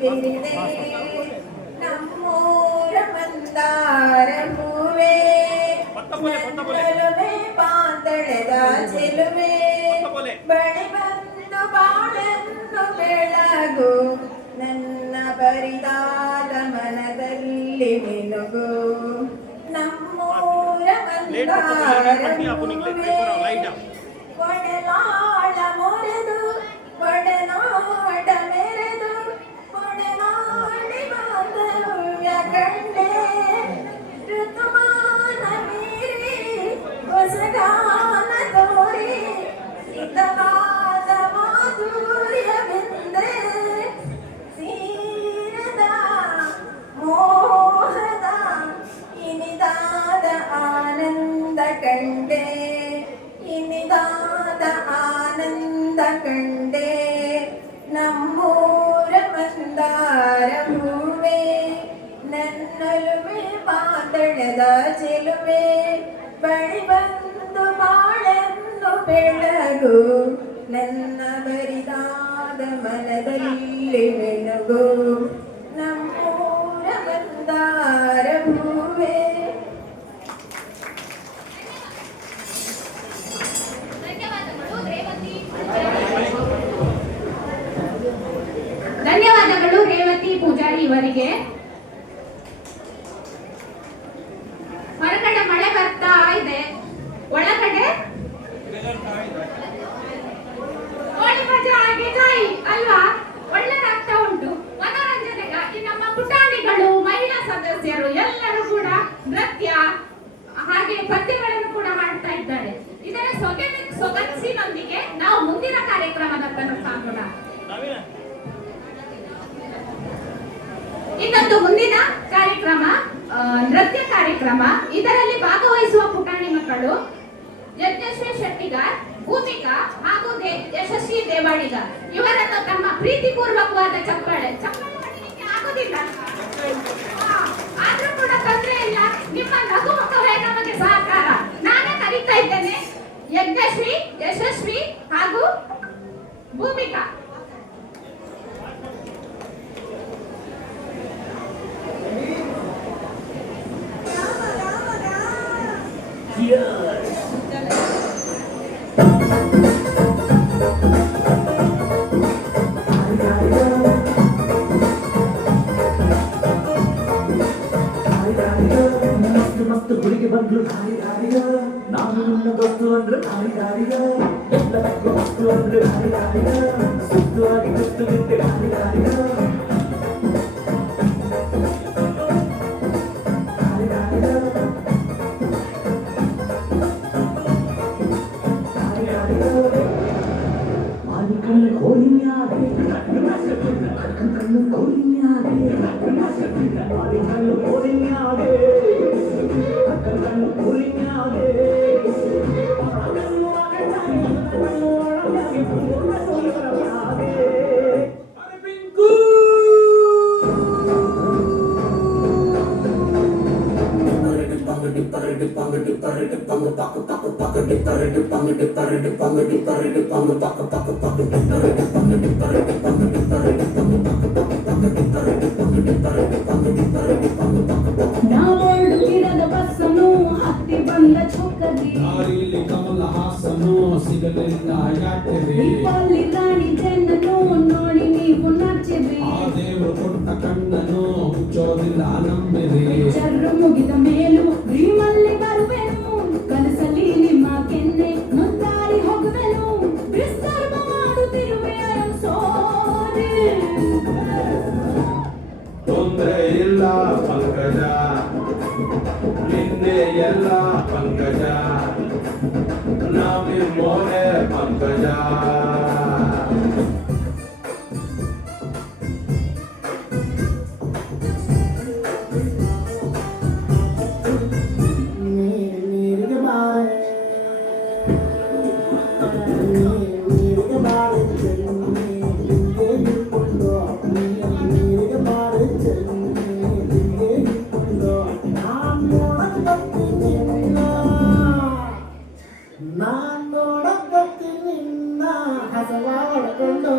ಬಿರಿದೆ ನಮ್ಮೂರ ಮಂದಾರ ಹೂವೇ ನನ್ನೊಲುಮೆ ಪಾತಳದ ಚೆಲುವೆ ಬಳಿ ಬಂದು ಬಾಳನ್ನು ಬೆಳಗು ನನ್ನ ಬರಿದಾದ ಮನದಲ್ಲಿ ಮಿನುಗು ನಮ್ಮೂರ ಮಂದಾರ ಹೂವೇ ಒಡಲಾಳ ಮೊರೆದು ಒಡನಾಟ ಮೆರೆದು ಒಡನಾಡಿ ಬಾಂಧವ್ಯ ಕಂಡೆ ಋತುಮಾನ ಮೀರಿ ಹೊಸಗಾನ ತೋರಿ ಹಿತವಾದ ಮಾಧುರ್ಯವೆಂದರೆ ತೀರದ ಮೋಹದ ಇನಿದಾದ ಆನಂದ ಕಂಡೆ ಇನಿದಾದ ಆನಂದ ಕಂಡೆ ನಮ್ಮೂರ ಮಂದಾರ ಹೂವೇ ನನ್ನೊಲುಮೆ ಪಾತಳದ ಚೆಲುವೆ ಬಳಿ ಬಂದು ಬಾಳನ್ನು ಬೆಳಗು ನನ್ನ ಬರಿದಾದ ಮನದಲ್ಲಿ ಮೆನುಗು ನಮ್ಮೂರ ಮಂದಾರ ಹೂವೇ. ಧನ್ಯವಾದಗಳು ರೇವತಿ ಪೂಜಾರಿ ಇವರಿಗೆ. ಹೊರಗಡೆ ಮಳೆ ಬರ್ತಾ ಇದೆ, ಒಳಗಡೆ ಕೋಳಿ ಮಜಾ ಆಗಿ ಜಾಯಿ ಅಲ್ವಾ, ಒಳ್ಳೆದಾಗ್ತಾ ಉಂಟು. ಮನೋರಂಜನೆಗಾಗಿ ನಮ್ಮ ಪುಟಾಣಿಗಳು, ಮಹಿಳಾ ಸದಸ್ಯರು ಎಲ್ಲರೂ ಕೂಡ ನೃತ್ಯ ಹಾಗೆ ಪದ್ಯಗಳನ್ನು ಕೂಡ ಹಾಡ್ತಾ ಇದ್ದಾರೆ. ಇದರ ಸೊಗಸಿನೊಂದಿಗೆ ನಾವು ಮುಂದಿನ ಕಾರ್ಯಕ್ರಮದತ್ತ ಸಾಗೋಣ. ಇನ್ನೊಂದು ಮುಂದಿನ ಕಾರ್ಯಕ್ರಮ ನೃತ್ಯ ಕಾರ್ಯಕ್ರಮ. ಇದರಲ್ಲಿ ಭಾಗವಹಿಸುವ ಪುಟಾಣಿ ಮಕ್ಕಳು ಯಜ್ಞಶ್ರೀ ಶೆಟ್ಟಿಗಾರ್, ಭೂಮಿಕಾ ಹಾಗೂ ಯಶಸ್ವಿ ದೇವಾಡಿಗರ್. ಇವರನ್ನು ತಮ್ಮ ಪ್ರೀತಿಪೂರ್ವಕವಾದ ಚಪ್ಪಾಳೆ ಹೊಡಿಲಿಕ್ಕೆ ಆಗುದಿಲ್ಲ, ಆದ್ರೂ ಕೂಡ ತೊಂದರೆ ಇಲ್ಲ. ನಿಮ್ಮ ನಗು ಮುಖವೇ ನಮಗೆ ಸಹಕಾರ. ನಾನೇ ಕರೀತಾ ಇದ್ದೇನೆ ಯಜ್ಞಶ್ರೀ, ಯಶಸ್ವಿ ಹಾಗೂ ಭೂಮಿಕಾ. ಮಸ್ತ್ ಗುಡಿಗೆ ಬಂದ್ರು ದಾರಿ ದಾರಿಯ, ನಾನು ನಿನ್ನ ಗೊತ್ತು ಅಂದ್ರೆ ದಾರಿ ದಾರಿಯ, ಎಲ್ಲದಕ್ಕೂ ಗೊತ್ತು ಅಂದ್ರೆ ದಾರಿ ದಾರಿಯ, ಸುತ್ತು ಆಗಿ ಗೊತ್ತು ನಿಂತೆ ದಾರಿ ದಾರಿಯ. ನಾವೊಂದು ಬಸ್ಸನ್ನು ಹತ್ತಿ ಬಂದ ಚೊಕ್ಕದಿ, ದಾರಿಲಿ ಕಮಲ ಹಾಸನು ಸಿಗಲಿಲ್ಲ ಯಾಕೆ, ಅಲ್ಲಿ ರಾಣಿ ಜನನು ನೋಡಿ ನೀವು ನಾಚಿರಿ, ಆ ದೇವರು ಕೊಟ್ಟ ಕಣ್ಣನು ಮುಚ್ಚೋದಿಲ್ಲ ನಂಬಿರಿ. ಚರ್ರು ಮುಗಿದ ಮೇಲೂ ಡ್ರೀಮಲ್ಲಿ ಬರುವೆನು, ಕನಸಲ್ಲಿ ನಿಮ್ಮ ಕೆನ್ನೆ ಮುದ್ದಾಡಿ ಹೋಗುವೆನು, ವಿಸ್ತರ್ಭ ಮಾಡುತ್ತಿರುವೆ ಸೋರಿ. ತೊಂದರೆ ಇಲ್ಲ ಪಂಕಜ, ನಿನ್ನೆ ಎಲ್ಲ ಪಂಕಜ, ನಾವಿಮ್ಮೋರೆ ಪಂಕಜ. ನಾನು ನೋಡಕತ್ತೀನಿ ನಿನ್ನ ಹಸವಾಡ್ಕೊಂಡು